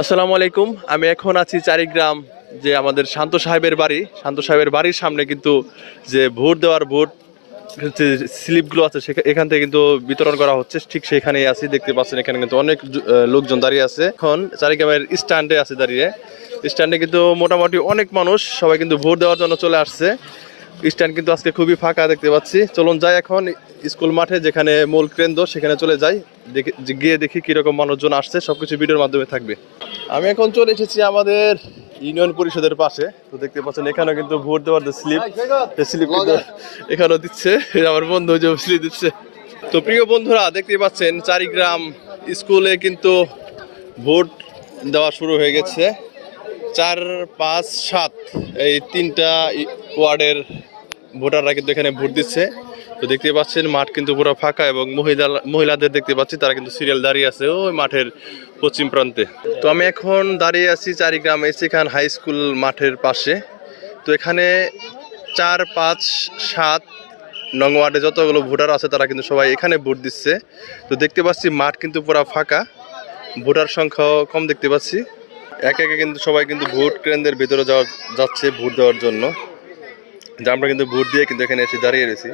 আসসালামু আলাইকুম। আমি এখন আছি চারিগ্রাম, যে আমাদের শান্ত সাহেবের বাড়ি। শান্ত সাহেবের বাড়ির সামনে কিন্তু যে ভোট দেওয়ার যে স্লিপগুলো আছে এখান থেকে কিন্তু বিতরণ করা হচ্ছে, ঠিক সেখানেই আছি। দেখতে পাচ্ছেন এখানে কিন্তু অনেক লোকজন দাঁড়িয়ে আছে। এখন চারিগ্রামের স্ট্যান্ডে আছে দাঁড়িয়ে। স্ট্যান্ডে কিন্তু মোটামুটি অনেক মানুষ, সবাই কিন্তু ভোট দেওয়ার জন্য চলে আসছে। স্ট্যান্ড কিন্তু আজকে খুবই ফাঁকা দেখতে পাচ্ছি। চলুন যাই এখন স্কুল মাঠে, যেখানে মূল কেন্দ্র, সেখানে চলে যাই। গিয়ে দেখি কিরকম মানুষজন আসছে। সবকিছু ভিডিওর মাধ্যমে থাকবে। আমি এখন চলে এসেছি আমাদের ইউনিয়ন পরিষদের পাশে। তো দেখতে পাচ্ছেন এখানেও কিন্তু ভোট দেওয়ার যে স্লিপ কিন্তু এখানেও দিচ্ছে। আমার বন্ধু যে স্লিপ দিচ্ছে। তো প্রিয় বন্ধুরা, দেখতে পাচ্ছেন চারিগ্রাম স্কুলে কিন্তু ভোট দেওয়া শুরু হয়ে গেছে। 4, 5, 7 এই তিনটা ওয়ার্ডের ভোটাররা কিন্তু এখানে ভোট দিচ্ছে। তো দেখতে পাচ্ছেন মাঠ কিন্তু পুরো ফাঁকা, এবং মহিলাদের দেখতে পাচ্ছি তারা কিন্তু সিরিয়াল দাঁড়িয়ে আছে ওই মাঠের পশ্চিম প্রান্তে। তো আমি এখন দাঁড়িয়ে আছি চারিগ্রাম এসিখান হাই স্কুল মাঠের পাশে। তো এখানে 4, 5, 7 নং ওয়ার্ডে যতগুলো ভোটার আছে তারা কিন্তু সবাই এখানে ভোট দিচ্ছে। তো দেখতে পাচ্ছি মাঠ কিন্তু পুরো ফাঁকা, ভোটার সংখ্যাও কম দেখতে পাচ্ছি। একে একে কিন্তু সবাই কিন্তু ভোট কেন্দ্রের ভিতরে যাচ্ছে ভোট দেওয়ার জন্য। আমরা কিন্তু ভোট দিয়ে কিন্তু এখানে এসে দাঁড়িয়ে রয়েছি।